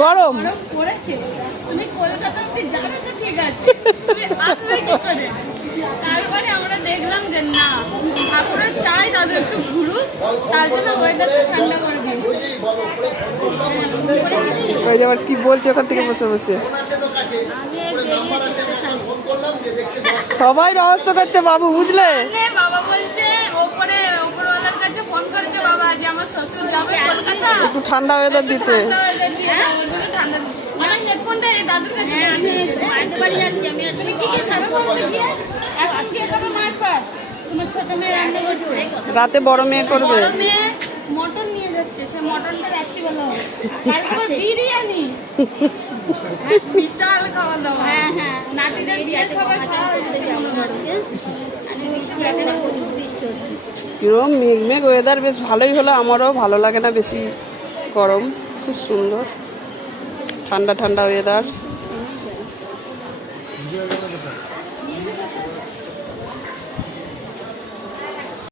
গরম তারপরে আমরা দেখলাম যে না ঠাকুরের চাই দাদু একটু ঘুরুক, তার জন্য ওয়েদারটা ঠান্ডা করে দিয়েছে। ওই যে আবার কি বলছে ওখান থেকে বসে বসে সবাই রহস্য করছে বাবু, বুঝলে? বাবা বলছে ওপরওয়ালার কাছে ফোন করেছে বাবা যে আমার শ্বশুর যাবে কলকাতা, একটু ঠান্ডা ওয়েদার দিতে। মানে হেডফোনটা এই দাদুর কাছে বাড়ি যাচ্ছি আমি। তুমি কি খাবে বলতে গিয়ে এখন কি খাবে? মাছ ভাত। তোমার ছোট মেয়ে রান্না করছে, রাতে বড় মেয়ে করবে। বড় মেয়ে মটন নিয়ে যাচ্ছে, সে মটনটা রাখতে গেলো। তারপর বিরিয়ানি, বিশাল খাওয়া দাওয়া। হ্যাঁ হ্যাঁ, নাতিদের বিয়ের খাবার খাওয়া হয়েছে। কিরম মেঘ মেঘ ওয়েদার, বেশ ভালোই হলো। আমারও ভালো লাগে না বেশি গরম, খুব সুন্দর ঠান্ডা ঠান্ডা ওয়েদার।